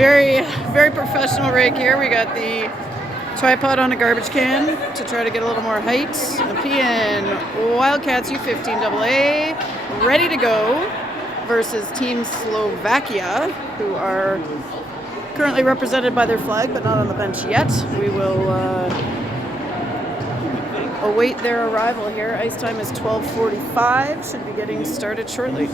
Very, very professional rig here. We got the tripod on a garbage can to try to get a little more height. Nepean Wildcats U15AA ready to go versus Team Slovakia, who are currently represented by their flag but not on the bench yet. We will await their arrival here. Ice time is 12:45. Should be getting started shortly.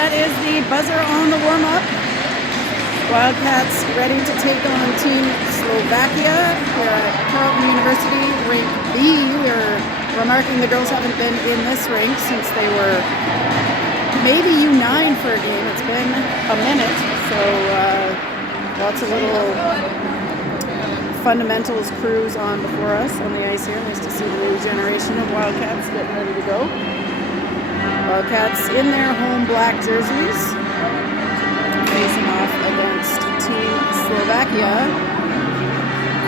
that is the buzzer on the warm-up. Wildcats ready to take on Team Slovakia. We're at Carleton University, rink B. We're remarking the girls haven't been in this rink since they were maybe U9 for a game. It's been a minute, so lots of little fundamentals crews on before us on the ice here. Nice to see the new generation of Wildcats getting ready to go. Wildcats in their home black jerseys, facing off against Team Slovakia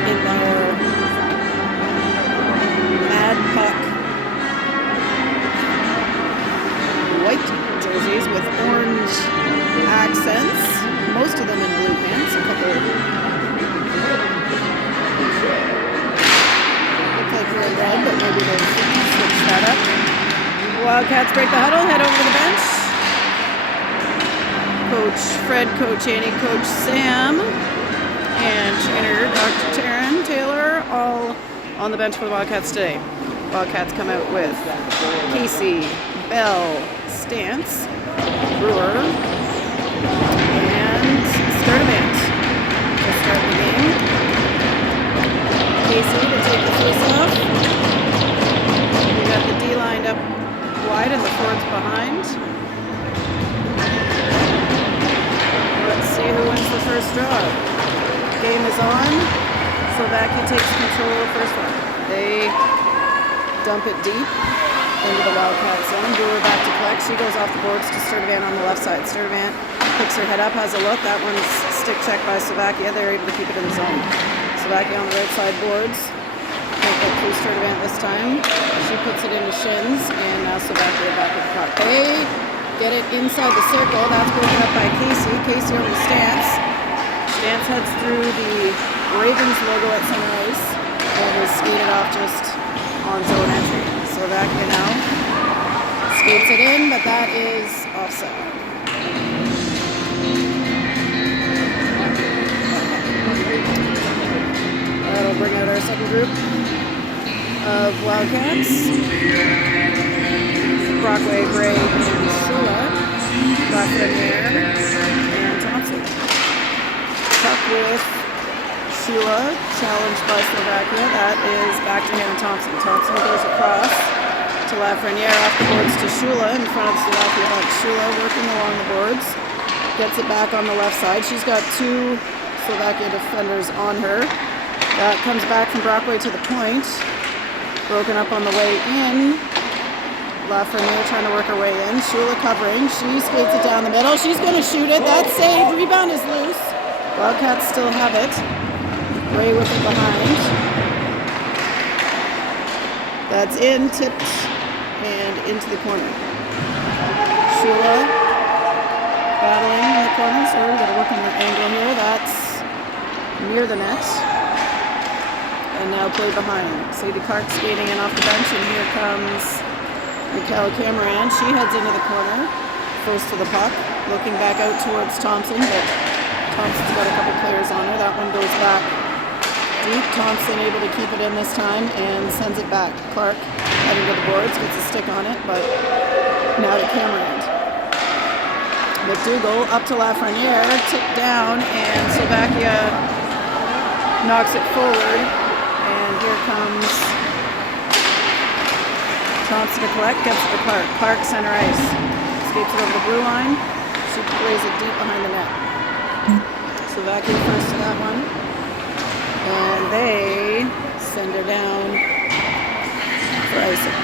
in their Mad Puck white jerseys with orange accents, most of them in blue pants, a couple look like they're in red, but maybe they've switched that up. Wildcats break the huddle, head over to the bench. Coach Fred, Coach Annie, Coach Sam, and trainer Dr. Taryn Taylor, all on the bench for the Wildcats today. Wildcats come out with Casey, Bell, Stance, Brewer, and Sturdivant to start the game. Casey to take the face-off. We got the D lined up wide and the forwards behind. Let's see who wins the first draw. Game is on. Slovakia takes control of the first one. They dump it deep into the Wildcat zone. Brewer back to collect. She goes off the boards to Sturdivant on the left side. Sturdivant picks her head up, has a look. That one's stick checked by Slovakia. They're able to keep it in the zone. Slovakia on the right side boards. Can't get through Sturdivant this time. She puts it into shins, and now Slovakia back with the puck. They get it inside the circle. That's broken up by Casey. Casey over to Stance. Stance heads through the Ravens logo at center ice and is skated off just on zone entry. Slovakia now skates it in, but that is offside. That'll bring out our second group of Wildcats. Brockway, Gray, and Shula. Lafreniere and Thompson. Puck with Shula, challenged by Slovakia. That is back to Hannah Thompson. Thompson goes across to Lafreniere, off the boards to Shula in front of Slovakia. Back Shula working along the boards. Gets it back on the left side. She's got two Slovakia defenders on her. That comes back from Brockway to the point. Broken up on the way in. Lafreniere trying to work her way in. Shula covering. She skates it down the middle. She's going to shoot it. That's saved. Rebound is loose. Wildcats still have it. Ray with it behind. That's in, tipped, and into the corner. Shula battling in the corner. So we've got to work on the angle here. That's near the net. And now play behind. Sadie Clark skating in off the bench, and here comes Raquel Cameron. She heads into the corner, first to the puck, looking back out towards Thompson, but Thompson's got a couple players on her. That one goes back deep. Thompson able to keep it in this time and sends it back. Clark heading to the boards, gets a stick on it, but now to Cameron. McDougall up to Lafreniere, tipped down, and Slovakia knocks it forward. And here comes Thompson to collect, gets it to Clark. Clark center ice. Escapes it over the blue line. She plays it deep behind the net. Slovakia first to that one. And they send her down for icing.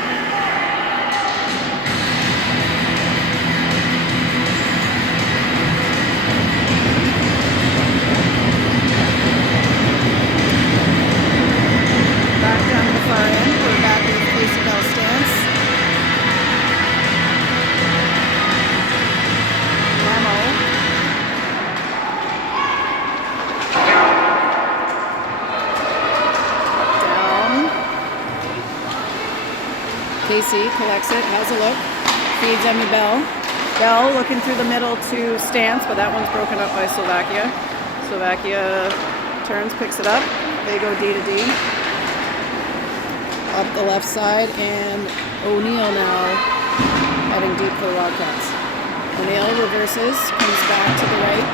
Back down to the far end. We're back with Casey Bell Stance. Lamo. Down. Casey collects it, has a look. Feeds Emmy Bell. Bell looking through the middle to Stance, but that one's broken up by Slovakia. Slovakia turns, picks it up. They go D to D. Up the left side, and O'Neill now heading deep for the Wildcats. O'Neill reverses, comes back to the right,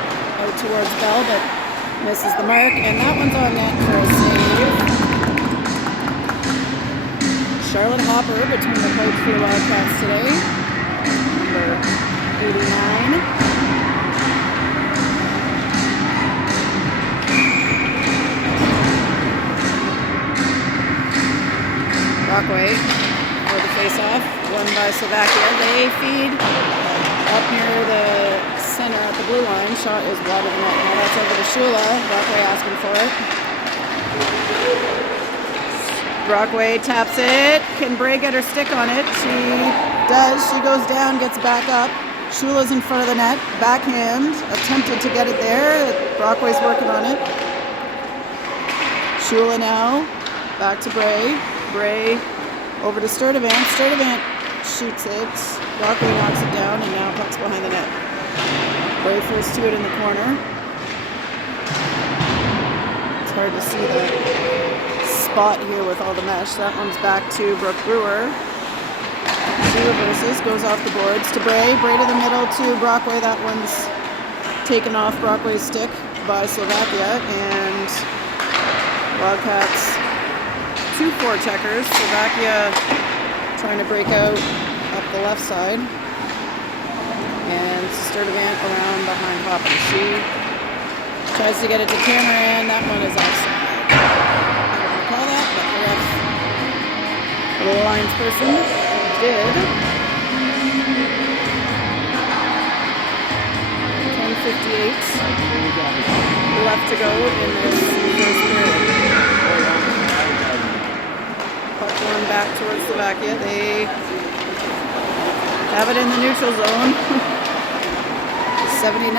out towards Bell, but misses the mark, and that one's on net for a save. Charlotte Hopper between the pipes for the Wildcats today. Number 89. Brockway for the face-off, won by Slovakia. They feed up near the center at the blue line. Shot is wide of the net. Now that's over to Shula. Brockway asking for it. Brockway taps it. Can Bray get her stick on it? She does. She goes down, gets back up. Shula's in front of the net. Backhand. Attempted to get it there. Brockway's working on it. Shula now. Back to Bray. Bray over to Sturdivant. Sturdivant shoots it. Brockway knocks it down, and now puck's behind the net. Bray first to it in the corner. It's hard to see the spot here with all the mesh. That one's back to Brooke Brewer. She reverses, goes off the boards to Bray. Bray to the middle to Brockway. That one's taken off Brockway's stick by Slovakia, and Wildcats 2 forecheckers. Slovakia trying to break out up the left side. And Sturdivant around behind Hopper. She tries to get it to Cameron. That one is offside. I don't want to call that, but the ref, the lines person, did. 10:58 left to go in this first period. Puck going back towards Slovakia. They have it in the neutral zone. 79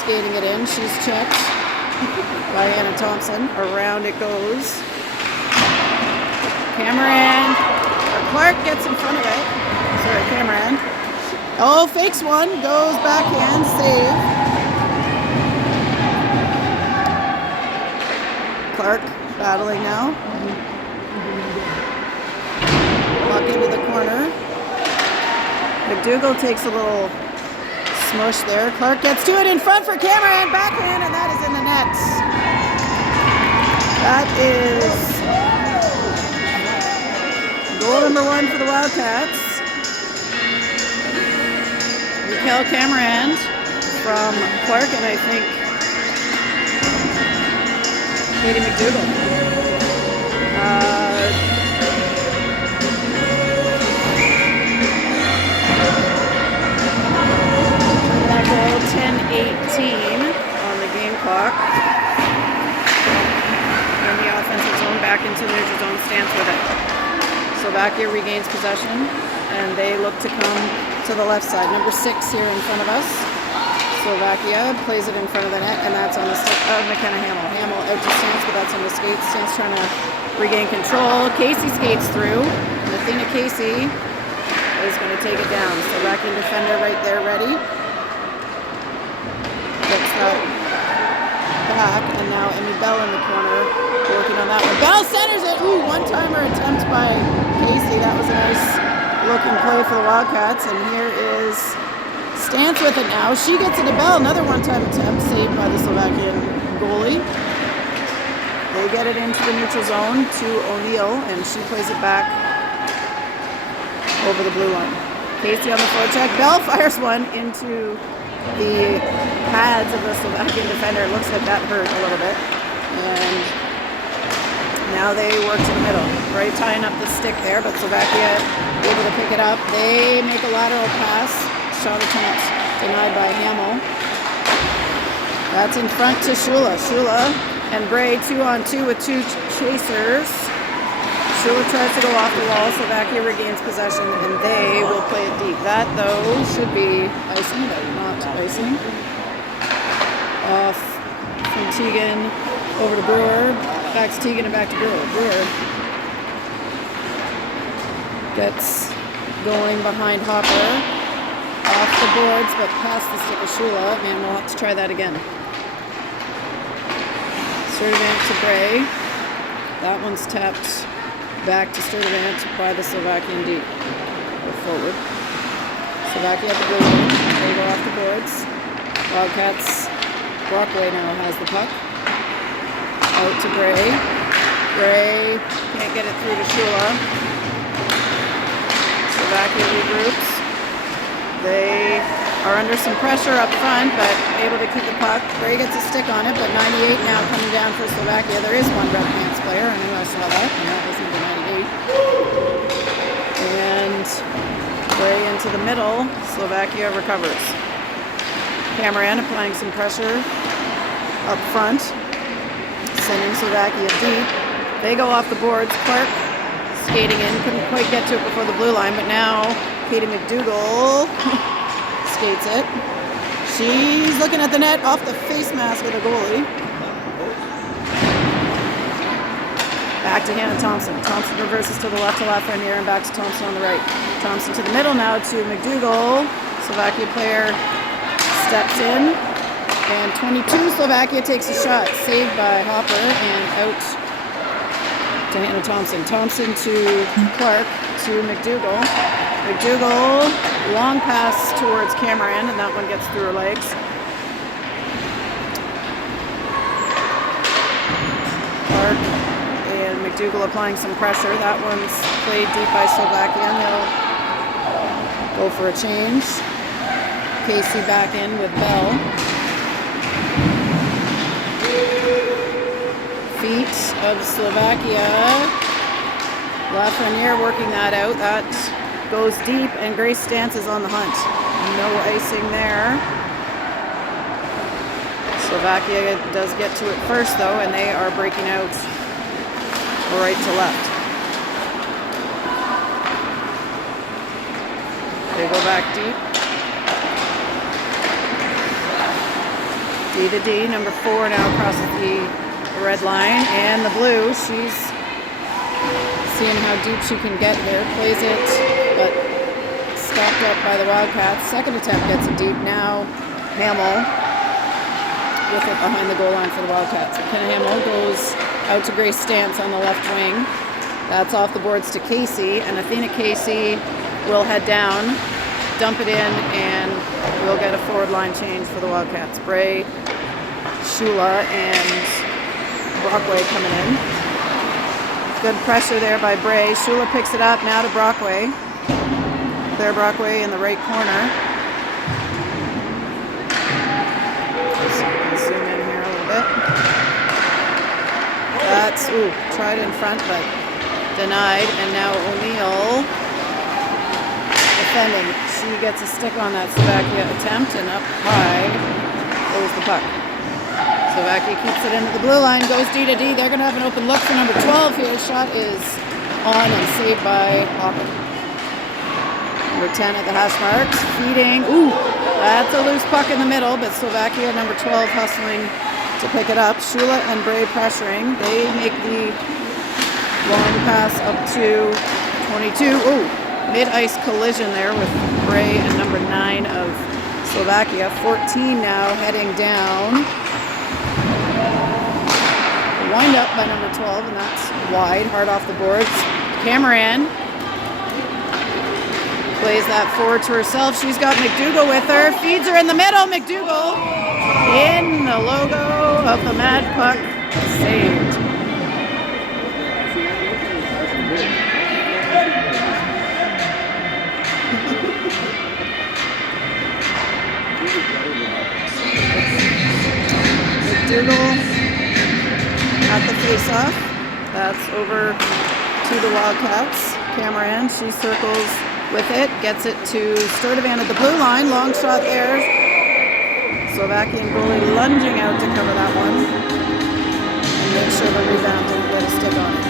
skating it in. She's checked by Anna Thompson. Around it goes. Cameron. Clark gets in front of it. Sorry, Cameron. Oh, fakes one. Goes backhand. Save. Clark battling now. Puck into the corner. McDougall takes a little smush there. Clark gets to it in front for Cameron. Backhand, and that is in the net. That is goal number 1 for the Wildcats. Mikel Cameron from Clark, and I think Katie McDougall. That goal, 10:18 on the game clock. And the offensive zone back into the neutral zone stance with it. Slovakia regains possession, and they look to come to the left side. Number 6 here in front of us. Slovakia plays it in front of the net, and that's on the stick of McKenna Hamill. Hamill out to Stance, but that's on the skates. Stance trying to regain control. Casey skates through. And Athena Casey is going to take it down. Slovakian defender right there ready. Gets that back, and now Emmy Bell in the corner working on that one. Bell centers it. Ooh, one-timer attempt by Casey. That was a nice looking play for the Wildcats, and here is Stance with it now. She gets it to Bell. Another one-time attempt saved by the Slovakian goalie. They get it into the neutral zone to O'Neill, and she plays it back over the blue line. Casey on the forecheck. Bell fires one into the pads of the Slovakian defender. It looks like that hurt a little bit. And now they work to the middle. Right, tying up the stick there, but Slovakia able to pick it up. They make a lateral pass. Shot attempt denied by Hamill. That's in front to Shula. Shula and Bray 2-on-2 with 2 chasers. Shula tries to go off the wall. Slovakia regains possession, and they will play it deep. That, though, should be icing, but not icing. Off from Tegan over to Brewer. Back to Tegan and back to Brewer. Brewer gets going behind Hopper. Off the boards, but past the stick of Shula, and we'll have to try that again. Sturdivant to Bray. That one's tapped back to Sturdivant by the Slovakian D. Go forward. Slovakia at the blue line. They go off the boards. Wildcats. Brockway now has the puck. Out to Bray. Bray can't get it through to Shula. Slovakia regroups. They are under some pressure up front, but able to keep the puck. Bray gets a stick on it, but 98 now coming down for Slovakia. There is one red pants player. I knew I saw that, and that was number 98. And Bray into the middle. Slovakia recovers. Cameron applying some pressure up front, sending Slovakia deep. They go off the boards. Clark skating in, couldn't quite get to it before the blue line, but now Katie McDougall skates it. She's looking at the net off the face mask of the goalie. Back to Hannah Thompson. Thompson reverses to the left Lafreniere and back to Thompson on the right. Thompson to the middle now to McDougall. Slovakia player steps in. And 22, Slovakia takes a shot. Saved by Hopper and out to Hannah Thompson. Thompson to Clark to McDougall. McDougall, long pass towards Cameron, and that one gets through her legs. Clark and McDougall applying some pressure. That one's played deep by Slovakia, and they'll go for a change. Casey back in with Bell. Feet of Slovakia. Lafreniere working that out. That goes deep, and Grace Stantz is on the hunt. No icing there. Slovakia does get to it first, though, and they are breaking out right to left. They go back deep. D to D, number 4 now crosses the red line, and the blue, she's seeing how deep she can get here. Plays it, but stopped up by the Wildcats. Second attempt gets it deep. Now Hamill with it behind the goal line for the Wildcats. McKenna Hamill goes out to Grace Stantz on the left wing. That's off the boards to Casey, and Athena Casey will head down, dump it in, and we'll get a forward line change for the Wildcats. Bray, Shula, and Brockway coming in. Good pressure there by Bray. Shula picks it up now to Brockway. Claire Brockway in the right corner. Zoom in here a little bit. That's, tried in front, but denied. And now O'Neill defending. She gets a stick on that Slovakia attempt, and up high goes the puck. Slovakia keeps it into the blue line, goes D to D. They're going to have an open look for number 12 here. Shot is on and saved by Hopper. Number 10 at the hash marks, feeding. That's a loose puck in the middle, but Slovakia, number 12, hustling to pick it up. Shula and Bray pressuring. They make the long pass up to 22. Mid-ice collision there with Bray and number 9 of Slovakia. 14 now heading down. Wind up by number 12, and that's wide, hard off the boards. Cameron plays that forward to herself. She's got McDougall with her, feeds her in the middle. McDougall in the logo of the Mad Puck, saved. McDougall at the face-off. That's over to the Wildcats. Cameron, she circles with it, gets it to Sturtevant at the blue line. Long shot there. Slovakian goalie lunging out to cover that one. And make sure the rebound didn't get a stick on it.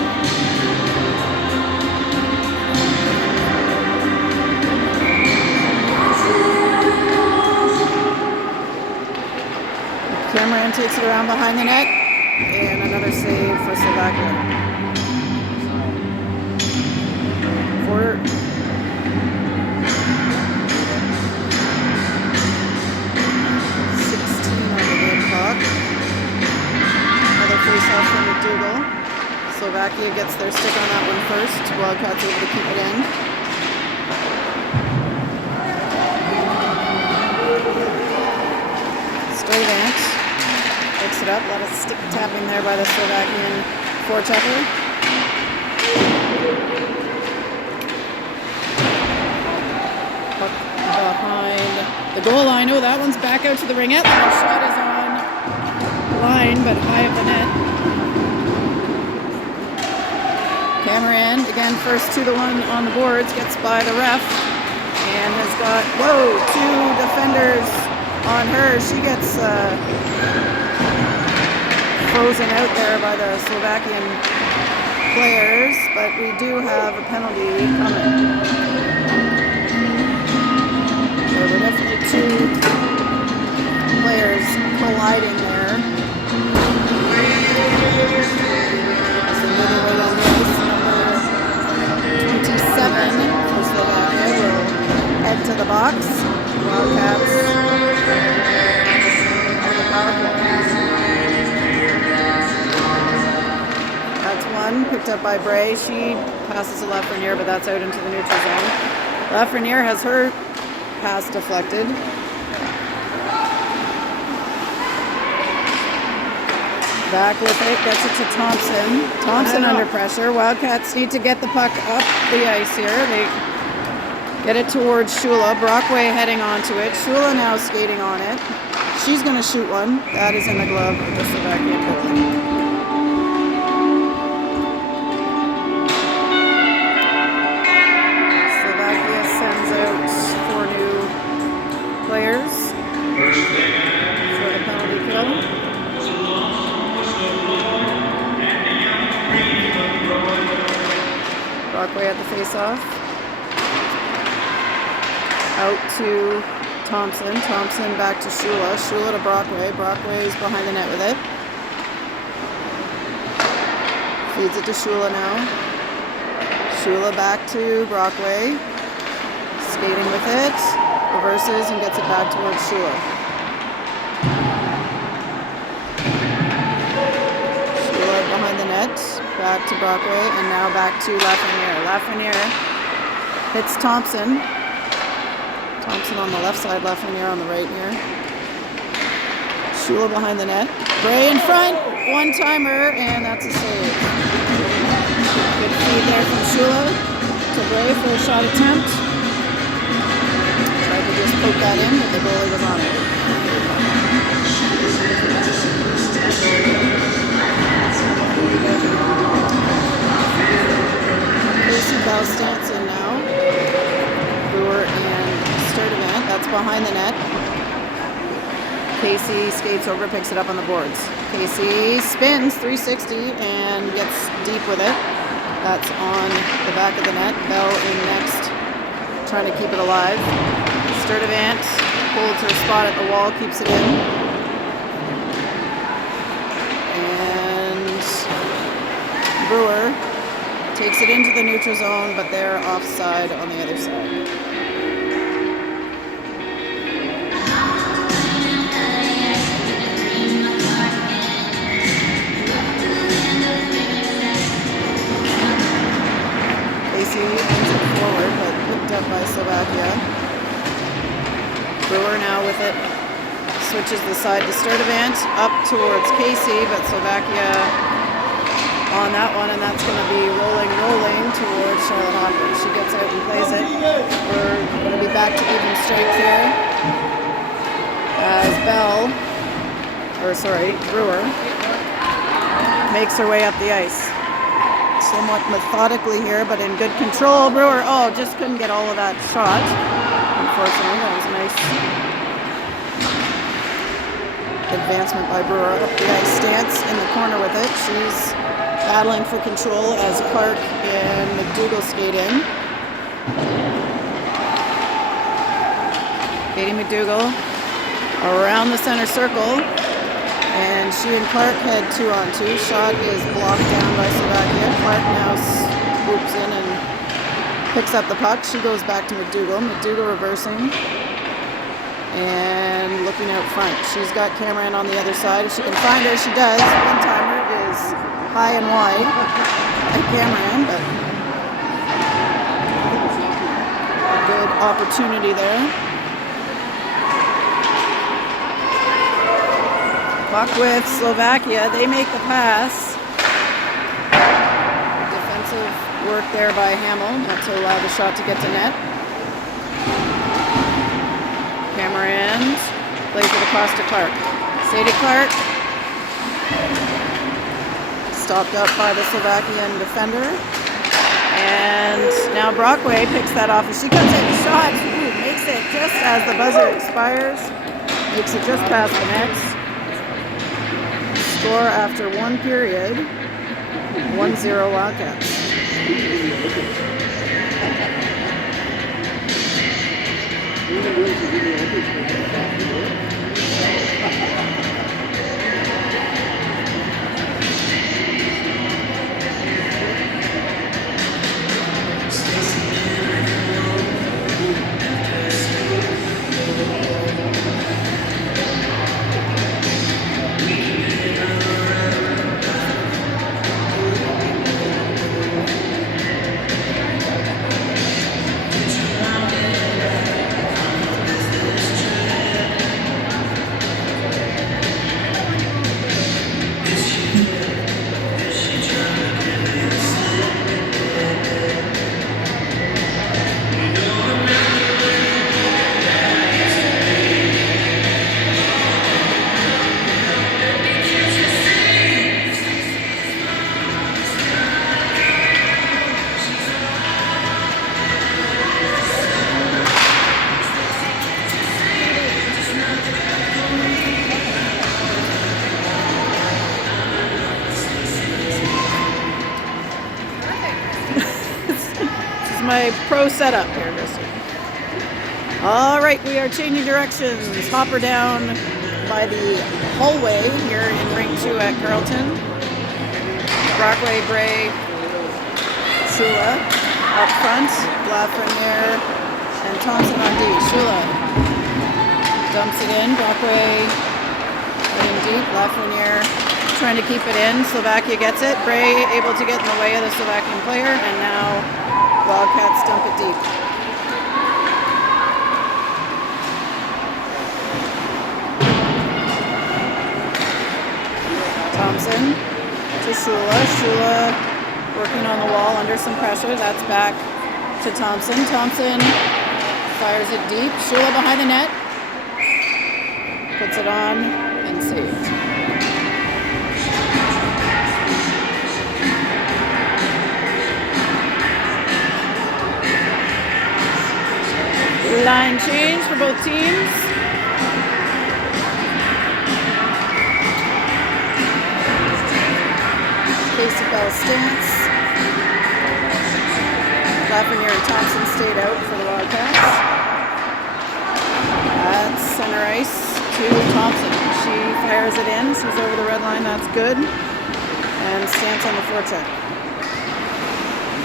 Cameron takes it around behind the net. And another save for Slovakia. For 16 on the game clock. Another face-off from McDougall. Slovakia gets their stick on that one first. Wildcats able to keep it in. up. A lot of stick tapping there by the Slovakian forechecker. Puck behind the goal line. Oh, that one's back out to the ringette. That shot is on line, but high of the net. Cameron, again, first to the one on the boards, gets by the ref and has got, whoa, 2 defenders on her. She gets frozen out there by the Slovakian players, but we do have a penalty coming. There were definitely 2 players colliding there. So moving right on this, number 27 for Slovakia will head to the box. Wildcats on the power play. That's one picked up by Bray. She passes to Lafreniere, but that's out into the neutral zone. Lafreniere has her pass deflected. Back with it, gets it to Thompson. Thompson under pressure. Wildcats need to get the puck up the ice here. They get it towards Shula. Brockway heading onto it. Shula now skating on it. She's going to shoot one. That is in the glove of the Slovakian goalie. Slovakia sends out 4 new players for the penalty kill. Brockway at the face-off. Out to Thompson. Thompson back to Shula. Shula to Brockway. Brockway's behind the net with it. Feeds it to Shula now. Shula back to Brockway. Skating with it. Reverses and gets it back towards Shula. Shula behind the net. Back to Brockway, and now back to Lafreniere. Lafreniere hits Thompson. Thompson on the left side, Lafreniere on the right here. Shula behind the net. Bray in front, one-timer, and that's a save. Good feed there from Shula to Bray for a shot attempt. Tried to just poke that in, but the goalie was on it. Casey Bell stands in now. Brewer and Sturdivant. That's behind the net. Casey skates over, picks it up on the boards. Casey spins 360 and gets deep with it. That's on the back of the net. Bell in next, trying to keep it alive. Sturdivant holds her spot at the wall, keeps it in. Brewer takes it into the neutral zone, but they're offside on the other side. Casey ends it forward, but picked up by Slovakia. Brewer now with it. Switches the side to Sturdivant, up towards Casey, but Slovakia on that one, and that's going to be rolling towards Charlotte Hopkins. She gets out and plays it. We're going to be back to even strength here as Brewer makes her way up the ice. Somewhat methodically here, but in good control. Brewer, just couldn't get all of that shot. Unfortunately, that was a nice advancement by Brewer up the ice. Stance in the corner with it. She's battling for control as Clark and McDougall skate in. Katie McDougall around the center circle, and she and Clark head 2-on-2. Shot is blocked down by Slovakia. Clark now swoops in and picks up the puck. She goes back to McDougall. McDougall reversing and looking out front. She's got Cameron on the other side. If she can find her, she does. One-timer is high and wide at Cameron, but a good opportunity there. Puck with Slovakia. They make the pass. Defensive work there by Hamill, not to allow the shot to get to net. Cameron plays it across to Clark. Sadie Clark. Stopped up by the Slovakian defender. And now Brockway picks that off as she comes in. Shot. Ooh, makes it just as the buzzer expires. Makes it just past the net. Score after one period. 1-0 Wildcats. My pro setup here, Christy. All right, we are changing directions. Hopper down by the hallway here in ring 2 at Carleton. Brockway, Bray, Shula up front. Lafreniere and Thompson on D. Shula dumps it in. Brockway in deep. Lafreniere trying to keep it in. Slovakia gets it. Bray able to get in the way of the Slovakian player, and now Wildcats dump it deep. Thompson to Shula. Shula working on the wall under some pressure. That's back to Thompson. Thompson fires it deep. Shula behind the net. Puts it on and saved. Line change for both teams. Casey Bell stance. Lafreniere and Thompson stayed out for the Wildcats. That's center ice to Thompson. She fires it in. She's over the red line. That's good. And stance on the forecheck.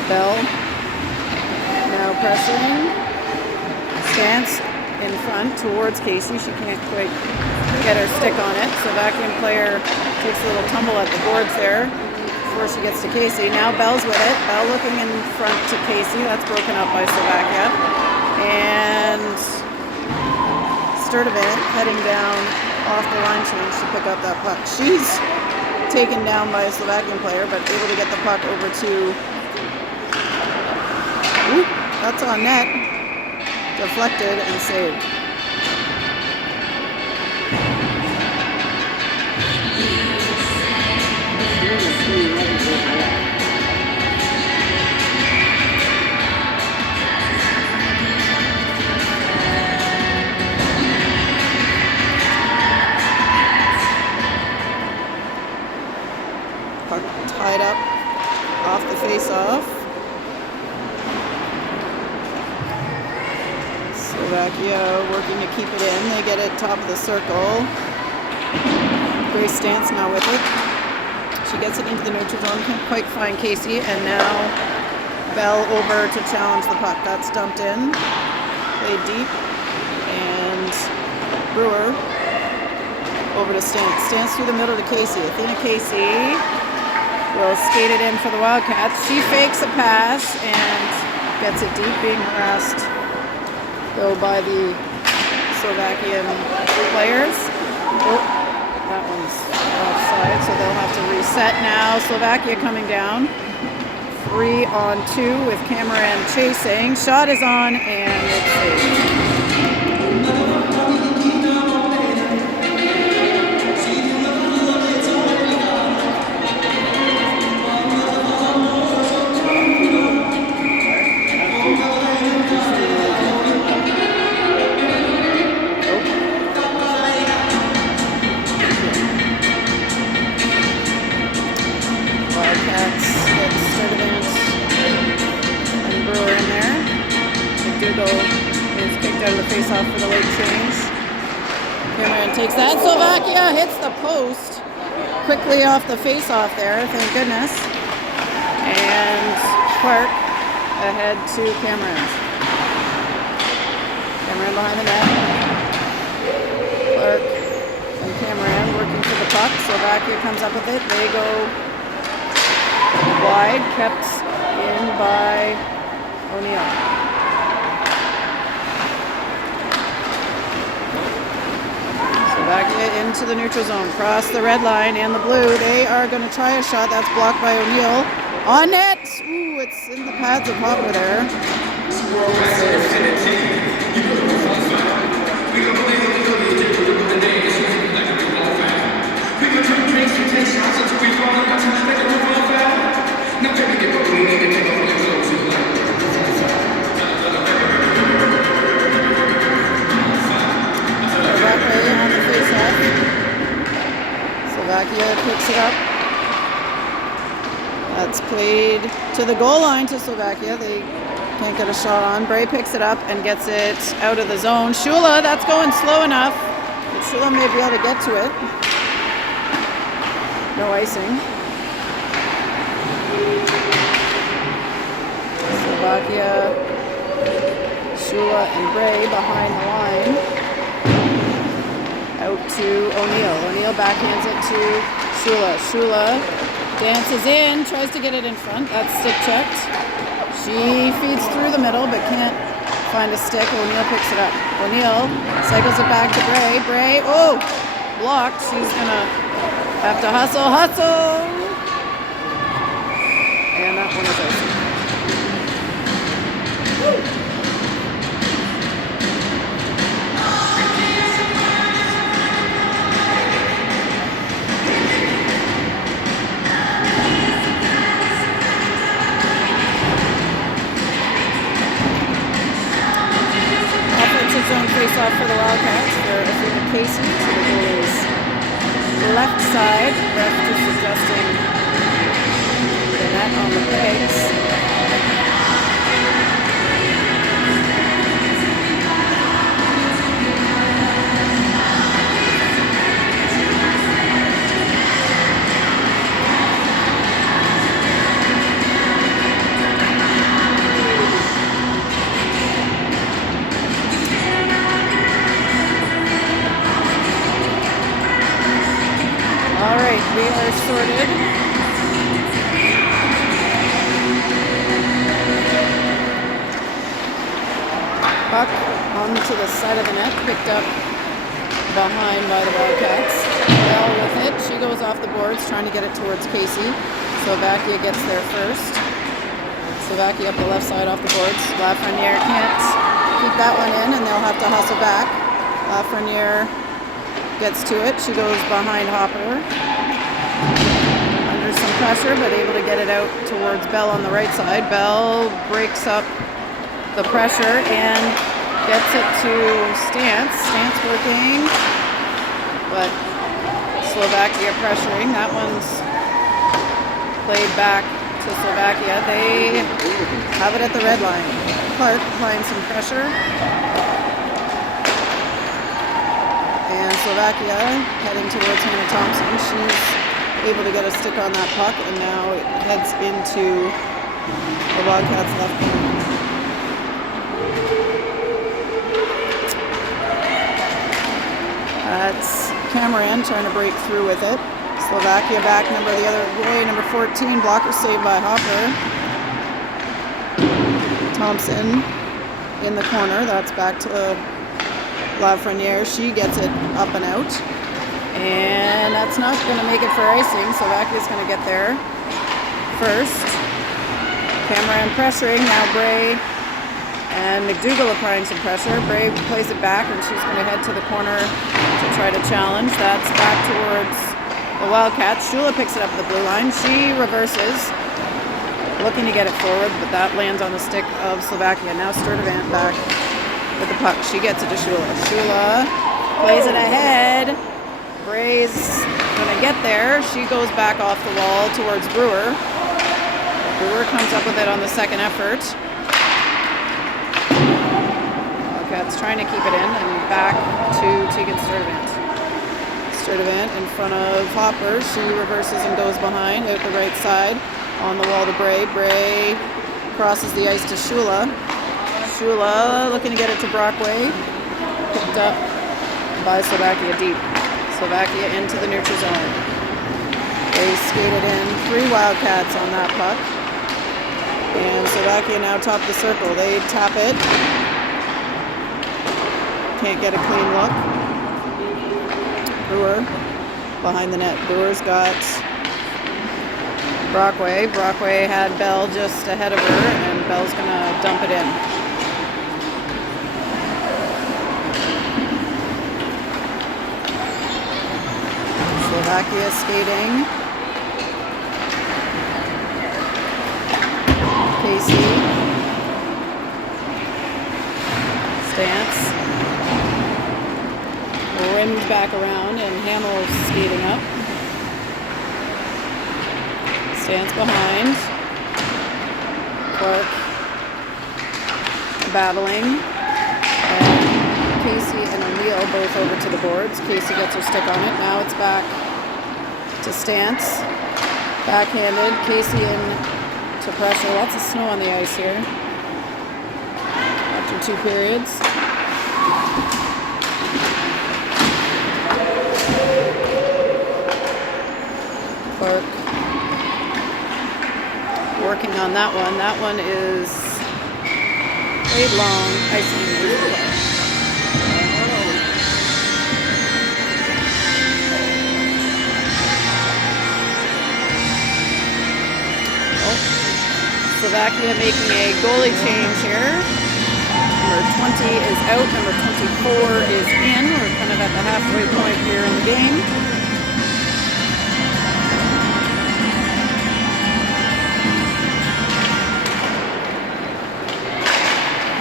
Bell now pressing. Stance in front towards Casey. She can't quite get her stick on it. Slovakian player takes a little tumble at the boards there before she gets to Casey. Now Bell's with it. Bell looking in front to Casey. That's broken up by Slovakia. And Sturdivant heading down off the line change to pick up that puck. She's taken down by a Slovakian player, but able to get the puck over to... Ooh, that's on net. Deflected and saved. Puck tied up off the face-off. Slovakia working to keep it in. They get it top of the circle. Grace Stance now with it. She gets it into the neutral zone. Can't quite find Casey. And now Bell over to challenge the puck. That's dumped in. Played deep. And Brewer over to Stance. Stance through the middle to Casey. Athena Casey will skate it in for the Wildcats. She fakes a pass and gets it deep, being harassed though by the Slovakian players. Oh, That one's offside, so they'll have to reset now. Slovakia coming down. 3-on-2 with Cameron chasing. Shot is on, and it's saved. Is kicked out of the face-off for the late change. Cameron takes that. Slovakia hits the post quickly off the face-off there, thank goodness. And Clark ahead to Cameron. Cameron behind the net. Clark and Cameron working for the puck. Slovakia comes up with it. They go wide, kept in by O'Neill. Slovakia into the neutral zone, cross the red line and the blue. They are going to try a shot. That's blocked by O'Neill. On net! Ooh, it's in the pads of Hopper there. Slovakia picks it up. That's played to the goal line to Slovakia. They can't get a shot on. Bray picks it up and gets it out of the zone. Shula, that's going slow enough. But Shula may be able to get to it. No icing. Slovakia, Shula and Bray behind the line. Out to O'Neill. O'Neill backhands it to Shula. Shula dances in, tries to get it in front. That's stick checked. She feeds through the middle but can't find a stick. O'Neill picks it up. O'Neill cycles it back to Bray. Bray, oh, blocked. She's gonna have to hustle. And that one is icing. Zone face-off for the Wildcats for Athena Casey to the goalie's left side. Ref just adjusting the net on the pegs. We are sorted. Puck onto the side of the net, picked up behind by the Wildcats. Bell with it. She goes off the boards, trying to get it towards Casey. Slovakia gets there first. Slovakia up the left side off the boards. Lafreniere can't keep that one in, and they'll have to hustle back. Lafreniere gets to it. She goes behind Hopper. Under some pressure, but able to get it out towards Bell on the right side. Bell breaks up the pressure and gets it to Stance. Stance working, but Slovakia pressuring. That one's played back to Slovakia. They have it at the red line. Clark applying some pressure. And Slovakia heading towards Hannah Thompson. She's able to get a stick on that puck, and now it heads into the Wildcats' left corner. That's Cameron trying to break through with it. Slovakia back number the other way, number 14, blocker saved by Hopper. Thompson in the corner, that's back to Lafreniere. She gets it up and out. And that's not going to make it for icing. Slovakia's going to get there first. Cameron pressuring. Now Bray and McDougall applying some pressure. Bray plays it back, and she's going to head to the corner to try to challenge. That's back towards the Wildcats. Shula picks it up at the blue line. She reverses, looking to get it forward, but that lands on the stick of Slovakia. Now Sturdivant back with the puck. She gets it to Shula. Shula plays it ahead. Bray's going to get there. She goes back off the wall towards Brewer. Brewer comes up with it on the second effort. Wildcats trying to keep it in, and back to Tegan Sturdivant. Sturdivant in front of Hopper. She reverses and goes behind out the right side. On the wall to Bray. Bray crosses the ice to Shula. Shula looking to get it to Brockway. Picked up by Slovakia deep. Slovakia into the neutral zone. They skated in 3 Wildcats on that puck. And Slovakia now top the circle. They tap it. Can't get a clean look. Brewer behind the net. Brewer's got Brockway. Brockway had Bell just ahead of her, and Bell's going to dump it in. Slovakia skating. Casey. Stance. Rimmed back around, and Hamill's skating up. Stands behind. Clark battling. And Casey and O'Neill both over to the boards. Casey gets her stick on it. Now it's back to Stance. Backhanded. Casey in to pressure. Lots of snow on the ice here. After 2 periods. Clark working on that one. That one is played long. Icing. Slovakia making a goalie change here. Number 20 is out. Number 24 is in. We're kind of at the halfway point here in the game.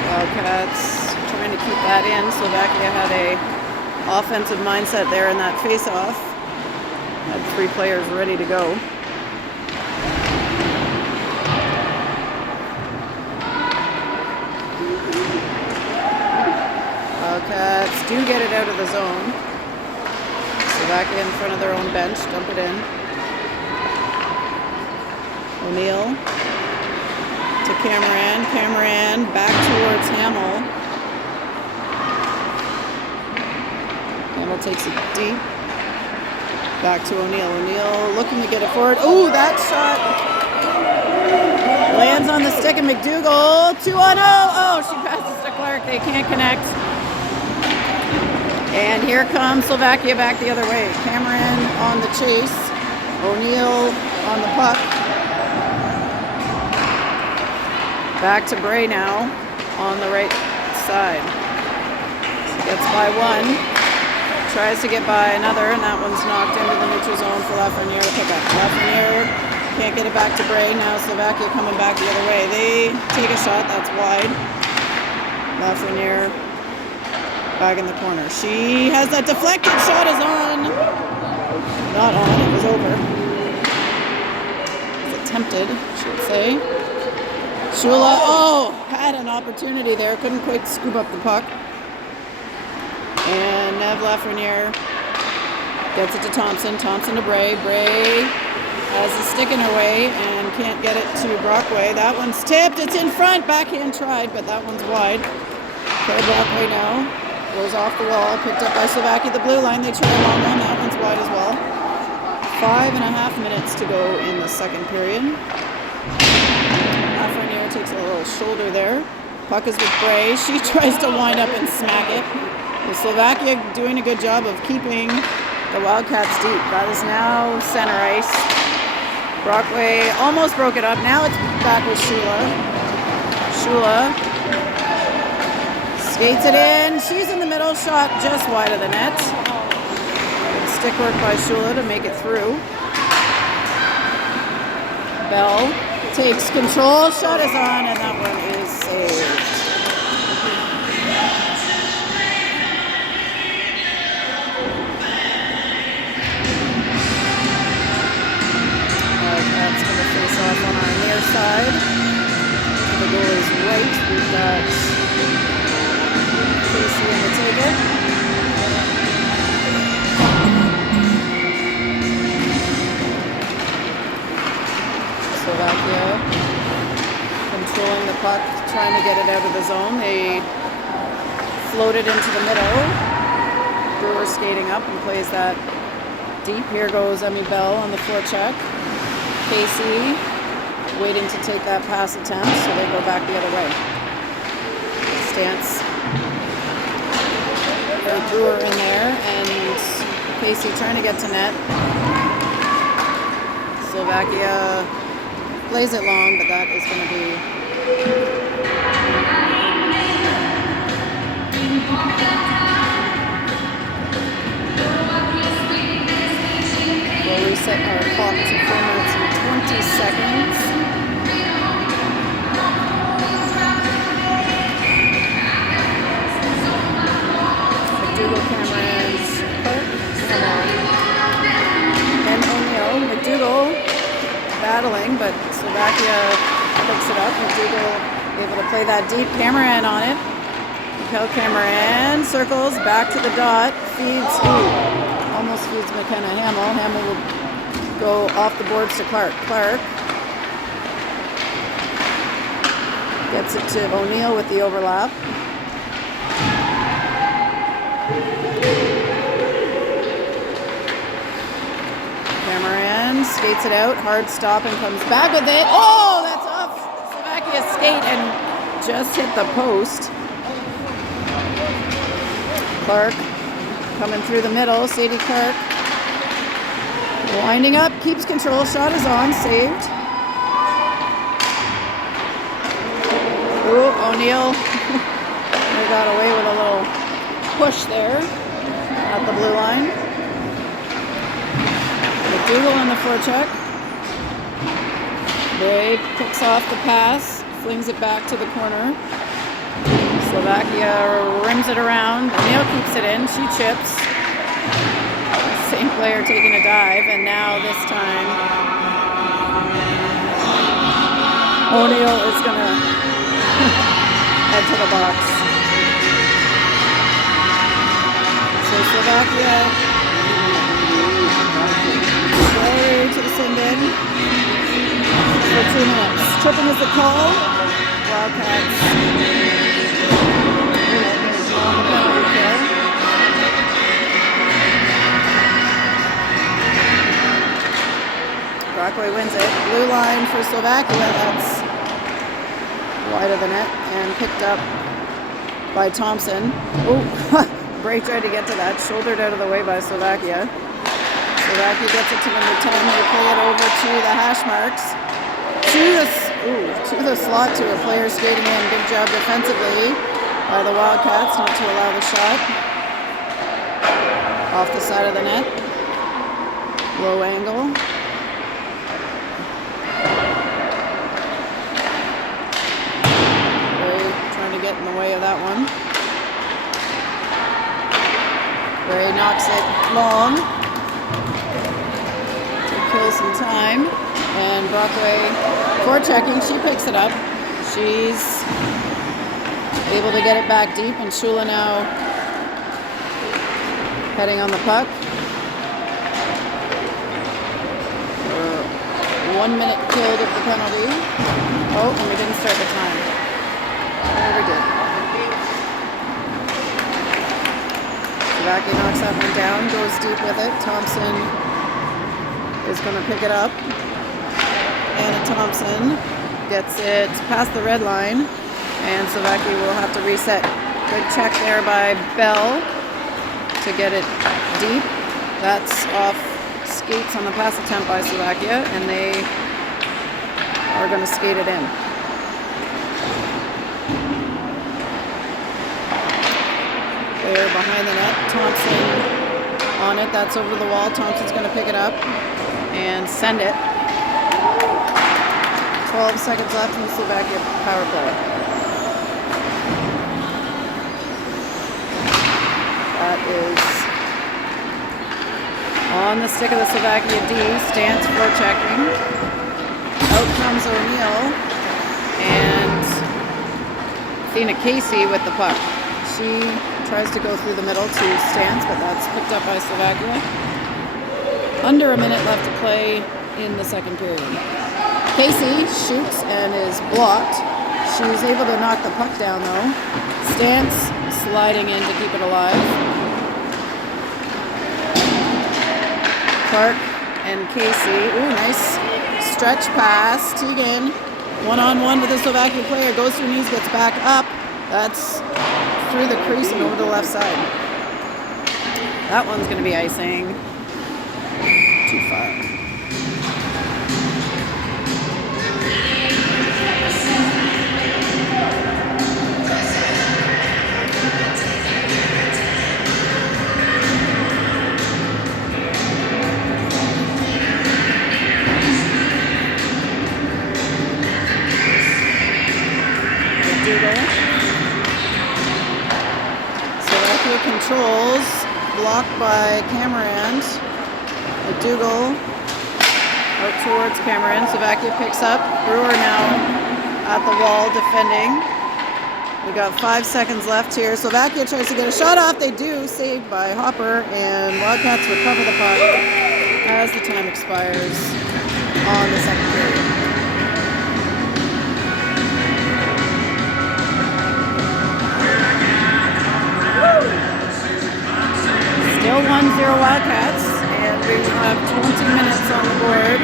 Wildcats trying to keep that in. Slovakia had a offensive mindset there in that face-off. Had 3 players ready to go. Wildcats do get it out of the zone. Slovakia in front of their own bench. Dump it in. O'Neill to Cameron. Cameron back towards Hamill. Hamill takes it deep. Back to O'Neill. O'Neill looking to get it forward. Oh, that shot lands on the stick of McDougall. 2-0. Oh, she passes to Clark. They can't connect. And here comes Slovakia back the other way. Cameron on the chase. O'Neill on the puck. Back to Bray now on the right side. Gets by 1. Tries to get by another, and that one's knocked into the neutral zone for Lafreniere to pick up. Lafreniere can't get it back to Bray. Now Slovakia coming back the other way. They take a shot. That's wide. Lafreniere back in the corner. She has that deflected shot is on. Not on. It was over. It's attempted, I should say. Shula, had an opportunity there. Couldn't quite scoop up the puck. And Nev Lafreniere gets it to Thompson. Thompson to Bray. Bray has a stick in her way and can't get it to Brockway. That one's tipped. It's in front. Backhand tried, but that one's wide. Okay, Brockway now goes off the wall. Picked up by Slovakia. The blue line. They try a long one. That one's wide as well. 5.5 minutes to go in the second period. Lafreniere takes a little shoulder there. Puck is with Bray. She tries to wind up and smack it. Slovakia doing a good job of keeping The Wildcats deep. That is now center ice. Brockway almost broke it up. Now it's back with Shula. Shula skates it in. She's in the middle. Shot just wide of the net. Good stick work by Shula to make it through. Bell takes control. Shot is on, and that one is saved. That's going to face off on our near side. The goal is right. We've got Casey in to take it. Slovakia controlling the puck, trying to get it out of the zone. They float it into the middle. Brewer skating up and plays that deep. Here goes Emmy Bell on the forecheck. Casey waiting to take that pass attempt, so they go back the other way. Stance. Brewer in there, and Casey trying to get to net. Slovakia plays it long, but that is going to be we'll reset our clock to 4 minutes and 20 seconds. McDougall, Cameron's and O'Neill. McDougall battling, but Slovakia picks it up. McDougall able to play that deep. Cameron on it. Mikel Cameron circles back to the dot. Feeds. Almost feeds McKenna Hamill. Hamill will go off the boards to Clark. Clark gets it to O'Neill with the overlap. Cameron skates it out. Hard stop and comes back with it. Oh, that's off Slovakia's skate and just hit the post. Clark coming through the middle. Sadie Clark winding up, keeps control. Shot is on, saved. Ooh, O'Neill. They got away with a little push there at the blue line. McDougall on the forecheck. Bray picks off the pass, flings it back to the corner. Slovakia rims it around. O'Neill keeps it in. She chips. Same player taking a dive, and now this time O'Neill is going to head to the box. So Slovakia way to the sin bin for 2 minutes. Tripping is the call. Wildcats on the penalty kill. Brockway wins it. Blue line for Slovakia. That's wide of the net and picked up by Thompson. Oh, Bray tried to get to that. Shouldered out of the way by Slovakia. Slovakia gets it to number 10. They play it over to the hash marks. To the slot to a player skating in. Good job defensively by the Wildcats not to allow the shot. Off the side of the net. Low angle. Trying to get in the way of that one. Bray knocks it long to kill some time. And Brockway forechecking, she picks it up. She's able to get it back deep, and Shula now heading on the puck. 1 minute killed of the penalty. Oh, and we didn't start the time. There we did. Slovakia knocks that one down, goes deep with it. Thompson is going to pick it up. Anna Thompson gets it past the red line, and Slovakia will have to reset. Good check there by Bell to get it deep. That's off skates on the pass attempt by Slovakia, and they are going to skate it in. They're behind the net. Thompson on it. That's over the wall. Thompson's going to pick it up and send it. 12 seconds left in the Slovakia power play. That is on the stick of the Slovakia D. Stance forechecking. Out comes O'Neill. And Athena Casey with the puck. She tries to go through the middle to Stance, but that's picked up by Slovakia. Under a minute left to play in the second period. Casey shoots and is blocked. She's able to knock the puck down though. Stance sliding in to keep it alive. Clark and Casey. Ooh, nice stretch pass. Tegan, one-on-one with the Slovakian player. Goes to her knees, gets back up. That's through the crease and over the left side. That one's going to be icing. Too far. Slovakia controls, blocked by Cameron. Dougal out towards Cameron. Slovakia picks up. Brewer now at the wall defending. We got 5 seconds left here. Slovakia tries to get a shot off. They do, saved by Hopper, and Wildcats recover the puck as the time expires on the second period. Still 1-0 Wildcats, and we have 20 minutes on the board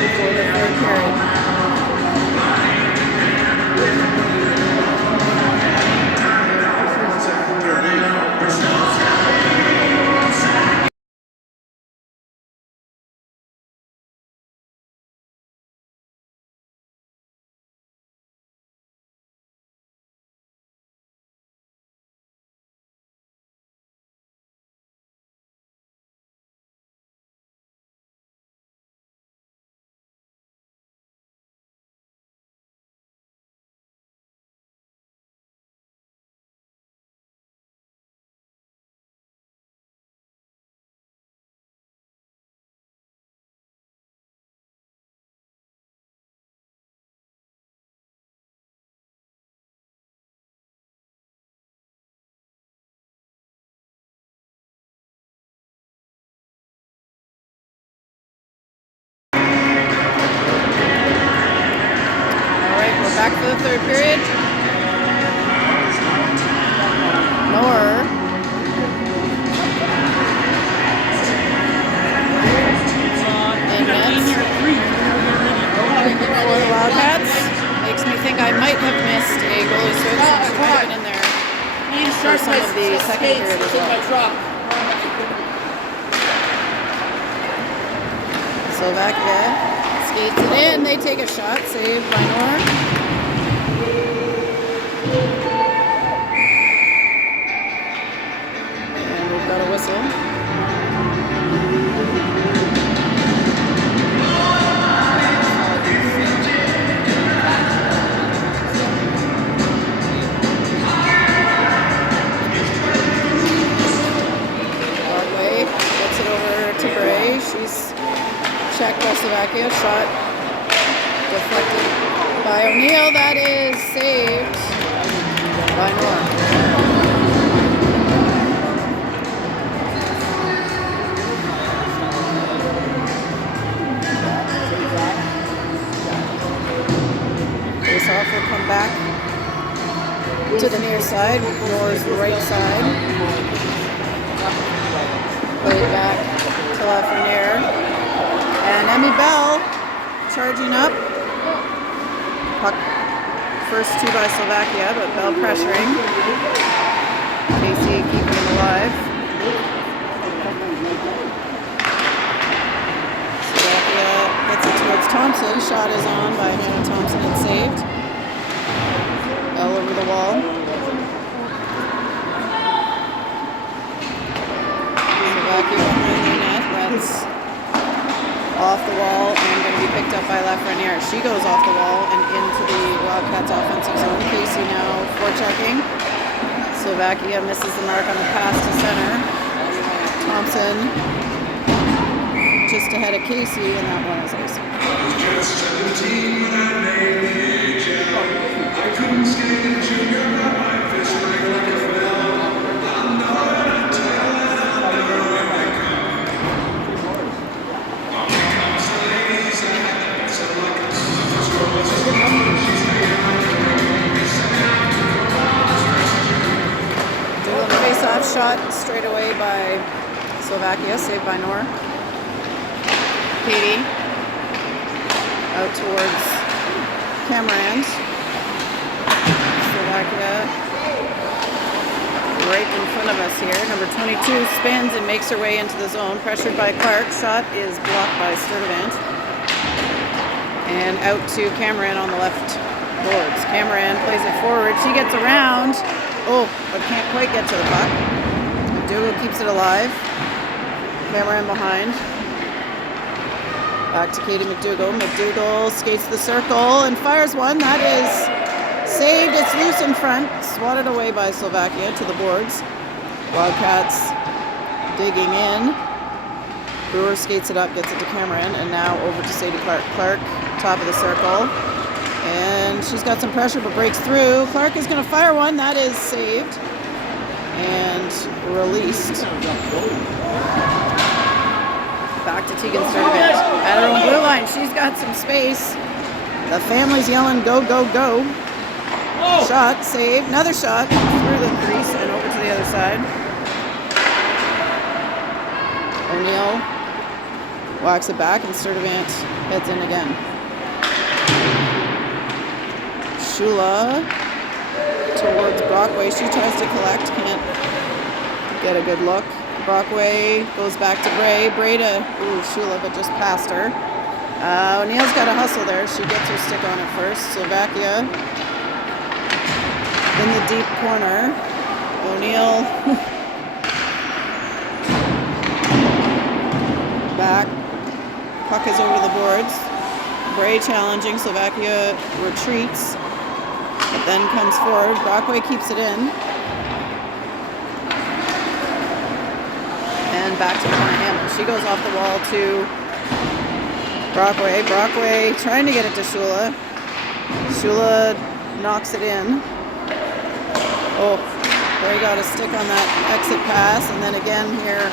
before the third period. Back for the third period. Nor. And nets for the Wildcats. Makes me think I might have missed a goalie switch. Might have been in there for some of the second period as well. Slovakia skates it in. They take a shot. Saved by Nor. And we've got a whistle. Broadway gets it over to Bray. She's checked by Slovakia. Shot deflected by O'Neill. That is saved by Nor. Face-off will come back to the near side. Nor's right side. Play it back to Lafreniere. And Emmy Bell charging up. Puck first two by Slovakia, but Bell pressuring. Casey keeping him alive. Slovakia gets it towards Thompson. Shot is on by Hannah Thompson and saved. Bell over the wall. Slovakia behind the net. That's off the wall and going to be picked up by Lafreniere. She goes off the wall and into the Wildcats offensive zone. Casey now forechecking. Slovakia misses the mark on the pass to center. Thompson just ahead of Casey, and that one is icing. Just 17 when I made the AHL. I couldn't skate in junior, but my fist rang like a bell. I'm not a title and I'll never win the cup. On the comes the ladies and it's like a first girl was a number. She's hanging on the road. Doing a face-off shot straight away by Slovakia, saved by Nor. Katie out towards Cameron. Slovakia right in front of us here. Number 22 spins and makes her way into the zone. Pressured by Clark. Shot is blocked by Sturdivant. And out to Cameron on the left boards. Cameron plays it forward. She gets around. Oh, but can't quite get to the puck. McDougall keeps it alive. Cameron behind. Back to Katie McDougall. McDougall skates the circle and fires one. That is saved. It's loose in front. Swatted away by Slovakia to the boards. Wildcats digging in. Brewer skates it up, gets it to Cameron, and now over to Sadie Clark. Clark, top of the circle. And she's got some pressure but breaks through. Clark is going to fire one. That is saved and released. Back to Tegan Sturdivant at her own blue line. She's got some space. The family's yelling, go, go, go. Shot, saved. Another shot through the crease and over to the other side. O'Neill whacks it back and Sturdivant heads in again. Shula towards Brockway. She tries to collect, can't get a good look. Brockway goes back to Bray. Bray to Shula, but just past her. O'Neill's got a hustle there. She gets her stick on it first. Slovakia in the deep corner. O'Neill back. Puck is over the boards. Bray challenging. Slovakia retreats, but then comes forward. Brockway keeps it in. And back to Hannah Hamill. She goes off the wall to Brockway. Brockway trying to get it to Shula. Shula knocks it in. Oh, Bray got a stick on that exit pass. And then again here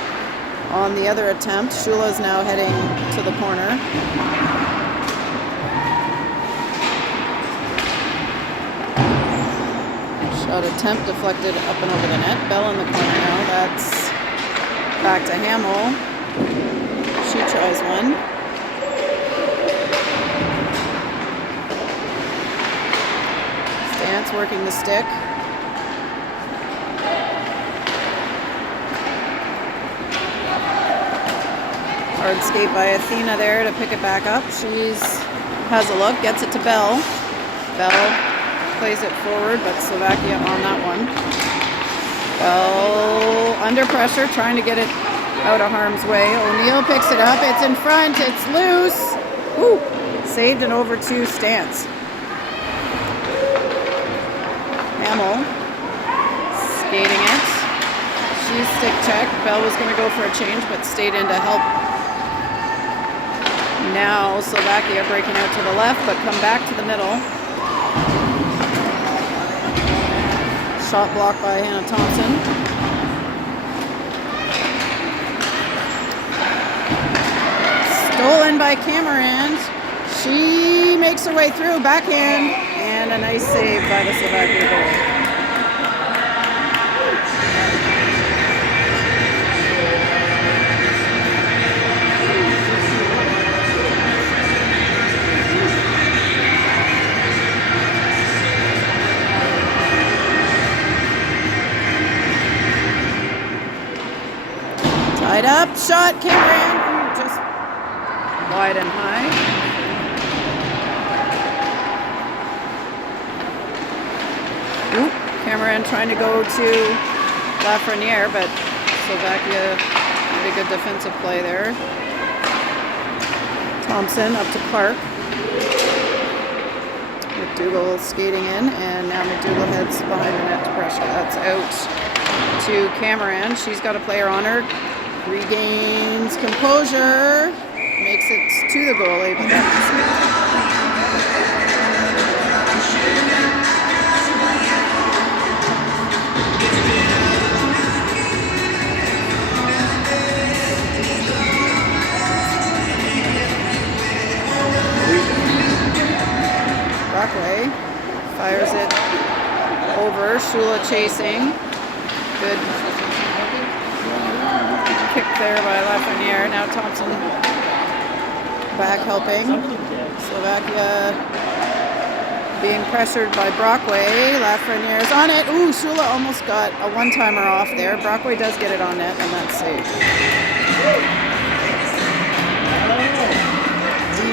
on the other attempt. Shula is now heading to the corner. Shot attempt deflected up and over the net. Bell in the corner now. That's back to Hamill. She tries one. Stance working the stick. Hard skate by Athena there to pick it back up. She has a look, gets it to Bell. Bell plays it forward, but Slovakia on that one. Bell under pressure, trying to get it out of harm's way. O'Neill picks it up. It's in front. It's loose. Woo! Saved and over to Stance. Hamill skating it. She's stick check. Bell was going to go for a change, but stayed in to help. Now Slovakia breaking out to the left, but come back to the middle. Shot blocked by Hannah Thompson. Stolen by Cameron. She makes her way through, backhand, and a nice save by the Slovakia goalie. Tied up, shot, Cameron, just wide and high. Ooh, Cameron trying to go to Lafreniere, but Slovakia made a good defensive play there. Thompson up to Clark. McDougall skating in, and now McDougall heads behind the net to pressure. That's out to Cameron. She's got a player on her. Regains composure. Makes it to the goalie, but that's Brockway fires it over. Shula chasing. Good kick there by Lafreniere. Now Thompson back helping. Slovakia being pressured by Brockway. Lafreniere's on it. Ooh, Shula almost got a one-timer off there. Brockway does get it on net, and that's safe.